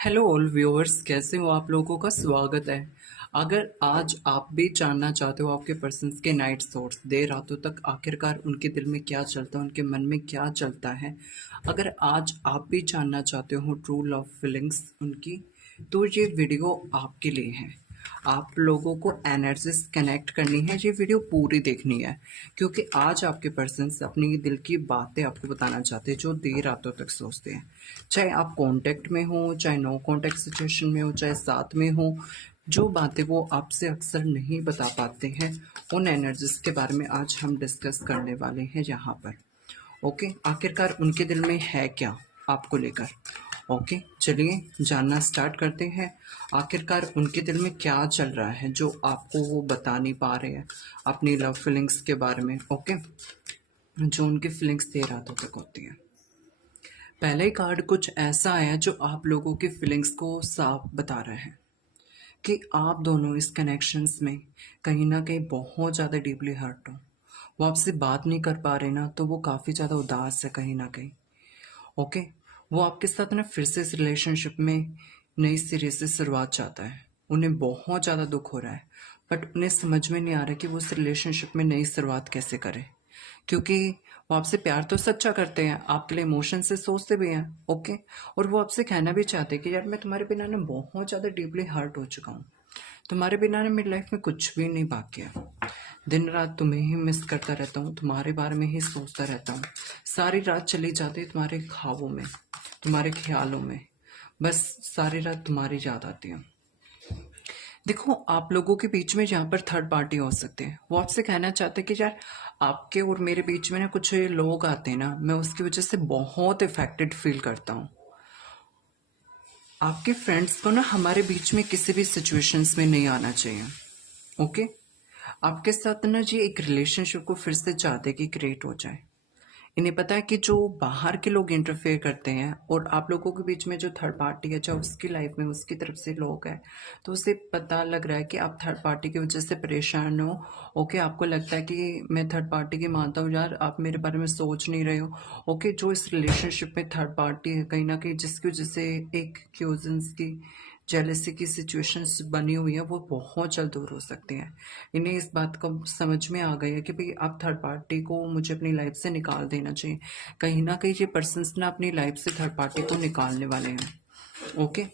Hello all viewers, कैसे हो आप लोगों का स्वागत है। अगर आज आप भी जानना चाहते हो आपके पर्सन्स के नाइट थॉट्स, देर रातों तक आखिरकार उनके दिल में क्या चलता है, उनके मन में क्या चलता है, अगर आज आप भी जानना चाहते हो ट्रू लव फीलिंग्स उनकी, तो ये वीडियो आपके लिए है। आप लोगों को एनर्जी से कनेक्ट करनी है, ये वीडियो पूरी देखनी है, क्योंकि आज आपके पर्सन्स अपनी दिल की बातें आपको बताना चाहते हैं जो देर रातों तक सोचते हैं। चाहे आप कांटेक्ट में हो, चाहे नो कांटेक्ट सिचुएशन में हो, चाहे साथ में हो, जो बातें वो आपसे अक्सर नहीं बता पाते हैं, उन एनर्जीज के बारे में आज हम डिस्कस करने वाले हैं यहाँ पर। ओके, आखिरकार उनके दिल में है क्या आपको लेकर। ओके, चलिए जानना स्टार्ट करते हैं। आखिरकार उनके दिल में क्या चल रहा है जो आपको वो बता नहीं पा रहे हैं अपनी लव फीलिंग्स के बारे में। ओके, जो उनकी फीलिंग्स देर रातों तक होती है। पहले कार्ड कुछ ऐसा है जो आप लोगों की फीलिंग्स को साफ बता रहा है कि आप दोनों इस कनेक्शंस में कहीं ना कहीं बहुत ज़्यादा डीपली हर्ट हो। वो आपसे बात नहीं कर पा रहे ना, तो वो काफ़ी ज़्यादा उदास है कहीं ना कहीं। ओके, वो आपके साथ ना फिर से इस रिलेशनशिप में नई सिरे से शुरुआत चाहता है। उन्हें बहुत ज़्यादा दुख हो रहा है, बट उन्हें समझ में नहीं आ रहा कि वो इस रिलेशनशिप में नई शुरुआत कैसे करे, क्योंकि वो आपसे प्यार तो सच्चा करते हैं, आपके लिए इमोशन से सोचते भी हैं। ओके, और वो आपसे कहना भी चाहते हैं कि यार मैं तुम्हारे बिना ना बहुत ज़्यादा डीपली हर्ट हो चुका हूँ, तुम्हारे बिना ना मेरी लाइफ में कुछ भी नहीं बाकी है। दिन रात तुम्हें ही मिस करता रहता हूँ, तुम्हारे बारे में ही सोचता रहता हूँ। सारी रात चली जाती है तुम्हारे ख्वाबों में, तुम्हारे ख्यालों में, बस सारी रात तुम्हारी याद आती है। देखो, आप लोगों के बीच में जहाँ पर थर्ड पार्टी हो सकते हैं, वो आपसे कहना चाहते हैं कि यार आपके और मेरे बीच में ना कुछ लोग आते हैं ना, मैं उसकी वजह से बहुत इफेक्टेड फील करता हूँ। आपके फ्रेंड्स को ना हमारे बीच में किसी भी सिचुएशंस में नहीं आना चाहिए। ओके, आपके साथ ना जी एक रिलेशनशिप को फिर से चाहते कि क्रिएट हो जाए। इन्हें पता है कि जो बाहर के लोग इंटरफेयर करते हैं और आप लोगों के बीच में जो थर्ड पार्टी है, चाहे उसकी लाइफ में उसकी तरफ से लोग हैं, तो उसे पता लग रहा है कि आप थर्ड पार्टी की वजह से परेशान हो। ओके, आपको लगता है कि मैं थर्ड पार्टी की मानता हूँ, यार आप मेरे बारे में सोच नहीं रहे हो। ओके, जो इस रिलेशनशिप में थर्ड पार्टी है कहीं ना कहीं, जिसकी वजह से एक क्यूजन्स की जेलसी की सिचुएशंस बनी हुई है, वो बहुत जल्द दूर हो सकती हैं। इन्हें इस बात का समझ में आ गया है कि भाई आप थर्ड पार्टी को मुझे अपनी लाइफ से निकाल देना चाहिए। कहीं ना कहीं ये पर्सन्स ना अपनी लाइफ से थर्ड पार्टी को निकालने वाले हैं। ओके,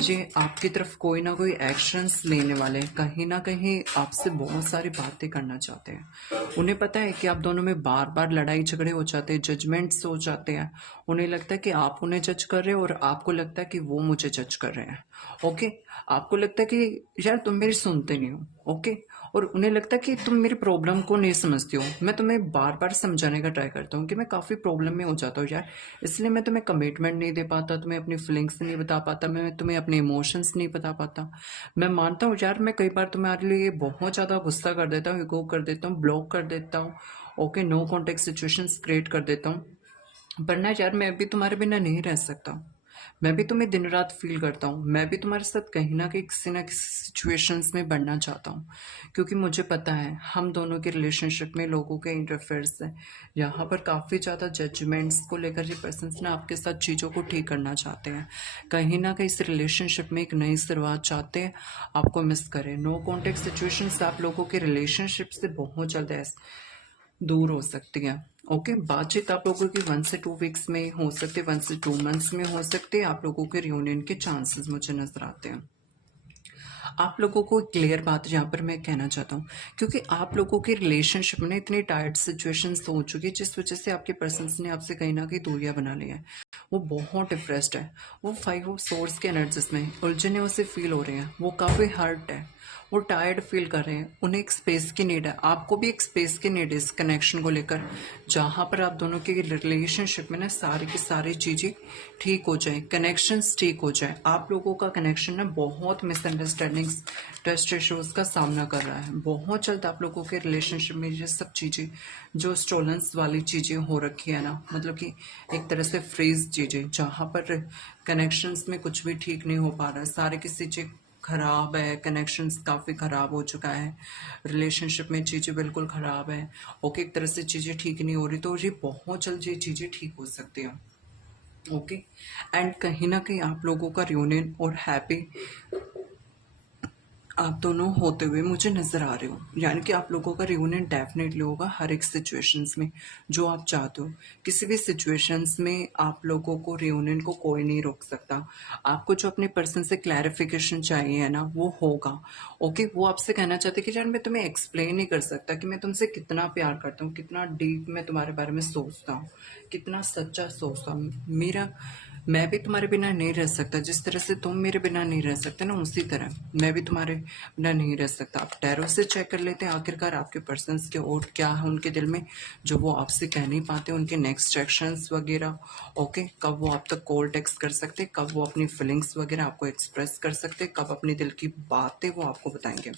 ये आपकी तरफ कोई ना कोई एक्शंस लेने वाले हैं, कहीं ना कहीं आपसे बहुत सारी बातें करना चाहते हैं। उन्हें पता है कि आप दोनों में बार बार लड़ाई झगड़े हो जाते हैं, जजमेंट्स हो जाते हैं। उन्हें लगता है कि आप उन्हें जज कर रहे हो और आपको लगता है कि वो मुझे जज कर रहे हैं। ओके, आपको लगता है कि यार तुम मेरी सुनते नहीं हो। ओके, और उन्हें लगता है कि तुम मेरी प्रॉब्लम को नहीं समझती हो। मैं तुम्हें बार बार समझाने का ट्राई करता हूँ कि मैं काफ़ी प्रॉब्लम में हो जाता हूँ यार, इसलिए मैं तुम्हें कमिटमेंट नहीं दे पाता, तुम्हें अपनी फीलिंग्स नहीं बता पाता, मैं तुम्हें अपने इमोशंस नहीं बता पाता। मैं मानता हूँ यार, मैं कई बार तुम्हारे लिए बहुत ज़्यादा गुस्सा कर देता हूँ, इगो कर देता हूँ, ब्लॉक कर देता हूँ। Okay, no contact situations create कर देता हूँ, पर ना यार मैं भी तुम्हारे बिना नहीं रह सकता। मैं भी तुम्हें दिन रात फील करता हूँ, मैं भी तुम्हारे साथ कहीं ना कहीं किसी ना किसी सिचुएशंस में बढ़ना चाहता हूँ, क्योंकि मुझे पता है हम दोनों के रिलेशनशिप में लोगों के इंटरफेयर्स है। यहाँ पर काफ़ी ज़्यादा जजमेंट्स को लेकर ये पर्सन्स ना आपके साथ चीज़ों को ठीक करना चाहते हैं, कहीं ना कहीं इस रिलेशनशिप में एक नई शुरुआत चाहते हैं, आपको मिस करें। नो कॉन्टेक्ट सिचुएशंस आप लोगों के रिलेशनशिप से बहुत जल्द दूर हो सकती है। ओके, बातचीत आप लोगों की 1 से 2 वीक्स में हो सकती है, 1 से 2 मंथ्स में हो सकती है। आप लोगों के रियूनियन के चांसेस मुझे नजर आते हैं। आप लोगों को क्लियर बात यहाँ पर मैं कहना चाहता हूँ, क्योंकि आप लोगों के रिलेशनशिप में इतनी टाइट सिचुएशंस हो चुकी है जिस वजह से आपके पर्सन्स ने आपसे कहीं ना कहीं दूरियां बना ली है। वो बहुत डिप्रेस्ड है, वो 5 ऑफ सोर्स के एनर्जीज में उलझने उसे फील हो रहे हैं, वो काफ़ी हर्ट है, वो टायर्ड फील कर रहे हैं, उन्हें एक स्पेस की नीड है, आपको भी एक स्पेस की नीड है इस कनेक्शन को लेकर, जहाँ पर आप दोनों के रिलेशनशिप में ना सारी की सारी चीज़ें ठीक हो जाए, कनेक्शंस ठीक हो जाए। आप लोगों का कनेक्शन ना बहुत मिसअंडरस्टैंडिंग्स, ट्रस्ट इश्यूज का सामना कर रहा है। बहुत जल्द आप लोगों के रिलेशनशिप में ये सब चीज़ें जो स्टोलेंस वाली चीज़ें हो रखी है ना, मतलब कि एक तरह से फ्रीज चीज़ें, जहाँ पर कनेक्शंस में कुछ भी ठीक नहीं हो पा रहा है, सारी की चीज़ें खराब है, कनेक्शंस काफ़ी ख़राब हो चुका है, रिलेशनशिप में चीज़ें बिल्कुल ख़राब है। ओके, एक तरह से चीज़ें ठीक नहीं हो रही, तो ये बहुत जल्द ये चीज़ें ठीक हो सकती हैं। ओके। एंड कहीं ना कहीं आप लोगों का रियूनियन और हैप्पी आप दोनों होते हुए मुझे नज़र आ रहे हो, यानी कि आप लोगों का रियूनियन डेफिनेटली होगा हर एक सिचुएशंस में जो आप चाहते हो। किसी भी सिचुएशंस में आप लोगों को रियूनियन को कोई नहीं रोक सकता। आपको जो अपने पर्सन से क्लैरिफिकेशन चाहिए है ना, वो होगा। ओके, वो आपसे कहना चाहते कि यार मैं तुम्हें एक्सप्लेन नहीं कर सकता कि मैं तुमसे कितना प्यार करता हूँ, कितना डीप मैं तुम्हारे बारे में सोचता हूँ, कितना सच्चा सोचता हूँ। मैं भी तुम्हारे बिना नहीं रह सकता। जिस तरह से तुम मेरे बिना नहीं रह सकते ना, उसी तरह मैं भी तुम्हारे बिना नहीं रह सकता। आप टैरो से चेक कर लेते हैं आखिरकार आपके पर्सन्स के और क्या है उनके दिल में जो वो आपसे कह नहीं पाते, उनके नेक्स्ट एक्शंस वगैरह। ओके, कब वो आप तक कॉल टेक्स्ट कर सकते, कब वो अपनी फीलिंग्स वगैरह आपको एक्सप्रेस कर सकते, कब अपने दिल की बातें वो आपको बताएंगे।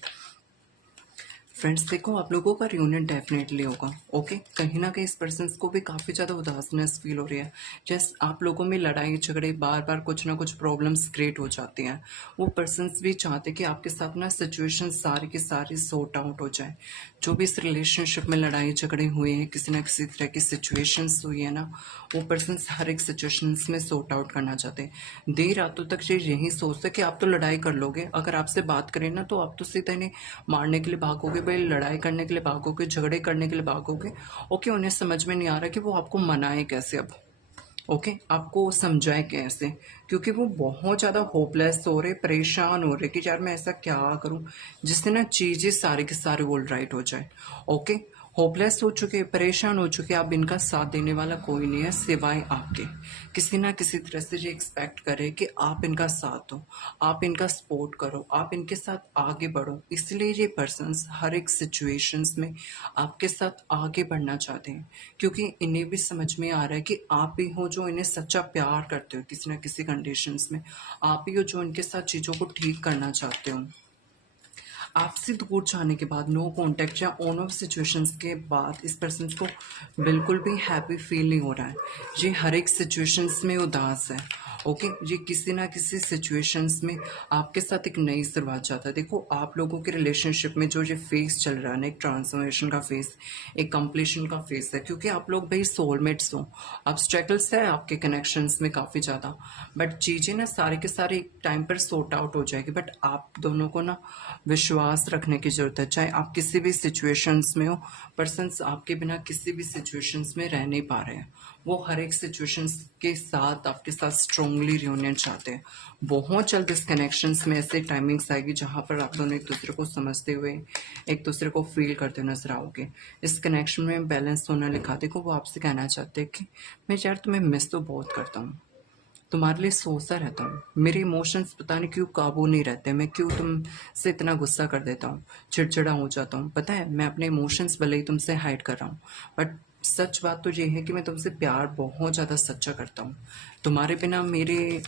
फ्रेंड्स देखो, आप लोगों का रियूनियन डेफिनेटली होगा। ओके, कहीं ना कहीं इस पर्सन को भी काफ़ी ज़्यादा उदासनेस फील हो रही है। जैसे आप लोगों में लड़ाई झगड़े बार बार कुछ ना कुछ प्रॉब्लम्स क्रिएट हो जाती हैं। वो पर्सन भी चाहते कि आपके साथ ना सिचुएशन सारी की सारी सॉर्ट आउट हो जाए। जो भी इस रिलेशनशिप में लड़ाई झगड़े हुए हैं, किसी ना किसी तरह की सिचुएशंस हुई है ना, वो पर्सन हर एक सिचुएशंस में सॉर्ट आउट करना चाहते हैं। देर रातों तक ये यही सोचते कि आप तो लड़ाई कर लोगे, अगर आपसे बात करें ना तो आप तो सीधा इन्हें मारने के लिए भागोगे, भाई लड़ाई करने के लिए भागोगे, झगड़े करने के लिए भागोगे। ओके, उन्हें समझ में नहीं आ रहा कि वो आपको मनाए कैसे अब। ओके, आपको समझाए कैसे, क्योंकि वो बहुत ज़्यादा होपलेस हो रहे, परेशान हो रहे कि यार मैं ऐसा क्या करूं जिससे ना चीज़ें सारे के सारे ऑल राइट हो जाए। ओके, होपलेस हो चुके, परेशान हो चुके। अब इनका साथ देने वाला कोई नहीं है सिवाय आपके। किसी ना किसी तरह से ये एक्सपेक्ट करे कि आप इनका साथ दो, आप इनका सपोर्ट करो, आप इनके साथ आगे बढ़ो। इसलिए ये पर्सन्स हर एक सिचुएशंस में आपके साथ आगे बढ़ना चाहते हैं, क्योंकि इन्हें भी समझ में आ रहा है कि आप ही हो जो इन्हें सच्चा प्यार करते हो। किसी ना किसी कंडीशंस में आप ही हो जो इनके साथ चीज़ों को ठीक करना चाहते हो। आपसे दूर जाने के बाद, नो कांटेक्ट या ऑन ऑफ सिचुएशंस के बाद इस पर्सन को बिल्कुल भी हैप्पी फील नहीं हो रहा है। ये हर एक सिचुएशंस में उदास है। ओके, ये किसी ना किसी सिचुएशंस में आपके साथ एक नई शुरुआत चाहता है। देखो, आप लोगों के रिलेशनशिप में जो ये फेस चल रहा है ना, एक ट्रांसफॉर्मेशन का फेस, एक कंप्लीशन का फेस है, क्योंकि आप लोग भाई सोलमेट्स हो। ऑब्स्टेकल्स है आपके कनेक्शंस में काफ़ी ज़्यादा, बट चीज़ें ना सारे के सारे एक टाइम पर सॉर्ट आउट हो जाएगी। बट आप दोनों को ना विश्वास रखने की ज़रूरत है। चाहे आप किसी भी सिचुएशंस में हो, पर्सन्स आपके बिना किसी भी सिचुएशंस में रह नहीं पा रहे हैं। वो हर एक सिचुएशंस के साथ आपके साथ स्ट्रांगली रियूनियन चाहते हैं। बहुत जल्द इस कनेक्शंस में ऐसे टाइमिंग्स आएगी जहाँ पर आप दोनों एक दूसरे को समझते हुए, एक दूसरे को फील करते हुए नजर आओगे। इस कनेक्शन में बैलेंस होना लिखा। देखो, वो आपसे कहना चाहते हैं कि मैं यार तुम्हें मिस तो बहुत करता हूँ, तुम्हारे लिए सोचता रहता हूँ, मेरे इमोशंस पता नहीं क्यों काबू नहीं रहते, मैं क्यों तुमसे इतना गुस्सा कर देता हूँ, चिड़चिड़ा हो जाता हूँ। पता है, मैं अपने इमोशंस भले ही तुमसे हाइड कर रहा हूँ, बट सच बात तो ये है कि मैं तुमसे प्यार बहुत ज़्यादा सच्चा करता हूँ। तुम्हारे बिना मेरे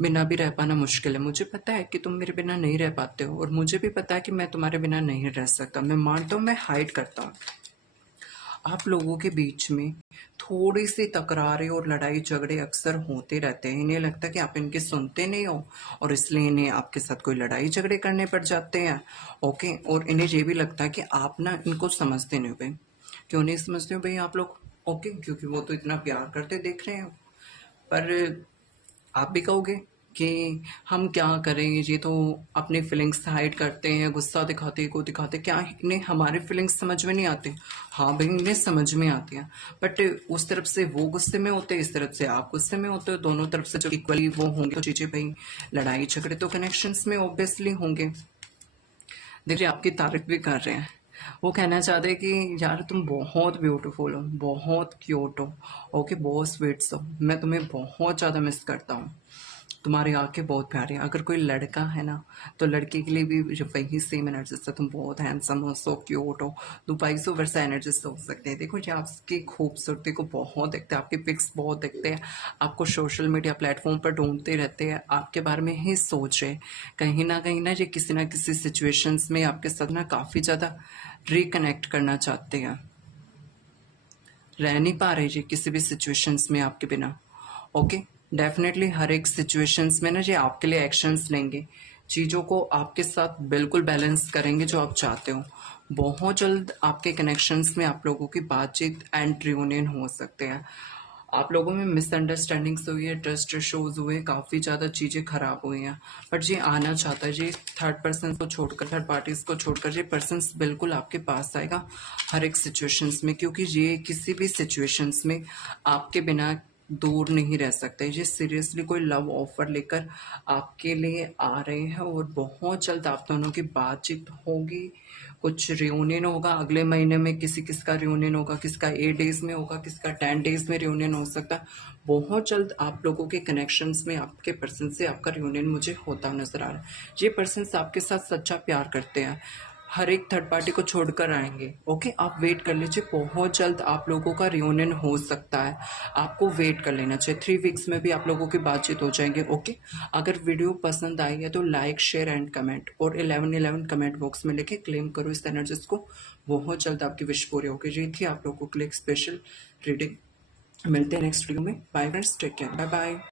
बिना भी रह पाना मुश्किल है। मुझे पता है कि तुम मेरे बिना नहीं रह पाते हो, और मुझे भी पता है कि मैं तुम्हारे बिना नहीं रह सकता। मैं मानता हूँ, मैं हाइड करता हूँ। आप लोगों के बीच में थोड़ी सी तकरारें और लड़ाई झगड़े अक्सर होते रहते हैं। इन्हें लगता है कि आप इनके सुनते नहीं हो, और इसलिए इन्हें आपके साथ कोई लड़ाई झगड़े करने पड़ जाते हैं। ओके, और इन्हें ये भी लगता है कि आप ना इनको समझते नहीं हो भाई। क्यों नहीं समझते हो भाई आप लोग? ओके, क्योंकि वो तो इतना प्यार करते देख रहे हैं। पर आप भी कहोगे कि हम क्या करें, ये तो अपनी फीलिंग्स हाइड करते हैं, गुस्सा दिखाते को दिखाते, क्या इन्हें हमारे फीलिंग्स समझ में नहीं आते? हाँ भाई, इन्हें समझ में आती है, बट उस तरफ से वो गुस्से में होते हैं, इस तरफ से आप गुस्से में होते हो। दोनों तरफ से जब इक्वली वो होंगे तो चीजें भाई, लड़ाई झगड़े तो कनेक्शंस में ऑब्वियसली होंगे। देखिए, आपकी तारीफ भी कर रहे हैं। वो कहना चाहते हैं कि यार तुम बहुत ब्यूटीफुल हो, बहुत क्यूट हो, ओके, बहुत स्वीट्स हो, मैं तुम्हें बहुत ज़्यादा मिस करता हूँ। तुम्हारी आंखें बहुत प्यारी हैं। अगर कोई लड़का है ना, तो लड़के के लिए भी जो वही सेम एनर्जिस्ट है। तुम बहुत हैंडसम हो, सो क्यूट हो, तो 2200 वर्षा एनर्जिस्ट हो सकते हैं। देखो, ये आपकी खूबसूरती को बहुत देखते हैं, आपके पिक्स बहुत देखते हैं, आपको सोशल मीडिया प्लेटफॉर्म पर ढूंढते रहते हैं, आपके बारे में ही सोच रहे। कहीं ना ये किसी ना किसी सिचुएशंस में आपके साथ ना काफ़ी ज़्यादा रिकनेक्ट करना चाहते हैं। रह नहीं पा रहे जी किसी भी सिचुएशंस में आपके बिना। ओके, डेफिनेटली हर एक सिचुएशंस में ना ये आपके लिए एक्शंस लेंगे, चीज़ों को आपके साथ बिल्कुल बैलेंस करेंगे जो आप चाहते हो। बहुत जल्द आपके कनेक्शंस में आप लोगों की बातचीत एंड रियूनियन हो सकते हैं। आप लोगों में मिसअंडरस्टैंडिंग्स हुई है, ट्रस्ट इश्यूज हुए, काफ़ी ज़्यादा चीज़ें खराब हुई हैं, बट ये आना चाहता है, ये थर्ड पर्सन को छोड़कर, थर्ड पार्टीज को छोड़कर ये पर्सन बिल्कुल आपके पास आएगा हर एक सिचुएशंस में, क्योंकि ये किसी भी सिचुएशंस में आपके बिना दूर नहीं रह सकते। ये सीरियसली कोई लव ऑफर लेकर आपके लिए आ रहे हैं और बहुत जल्द आप दोनों की बातचीत होगी, कुछ रियूनियन होगा अगले महीने में, किसका रियूनियन होगा, किसका 8 डेज में होगा, किसका 10 डेज में रियूनियन हो सकता है। बहुत जल्द आप लोगों के कनेक्शंस में आपके पर्सन से आपका रियूनियन मुझे होता नजर आ रहा है। ये पर्सन आपके साथ सच्चा प्यार करते हैं, हर एक थर्ड पार्टी को छोड़कर आएंगे। ओके, आप वेट कर लीजिए, बहुत जल्द आप लोगों का रियूनियन हो सकता है, आपको वेट कर लेना चाहिए। 3 वीक्स में भी आप लोगों की बातचीत हो जाएंगे। ओके, अगर वीडियो पसंद आई है तो लाइक, शेयर एंड कमेंट, और 1111 कमेंट बॉक्स में लिखे क्लेम करो इस एनर्जीज को। बहुत जल्द आपकी विश पूरी होगी। ये थी आप लोगों के लिए एक स्पेशल रीडिंग। मिलते हैं नेक्स्ट वीडियो में। Bye friends, take care, bye bye.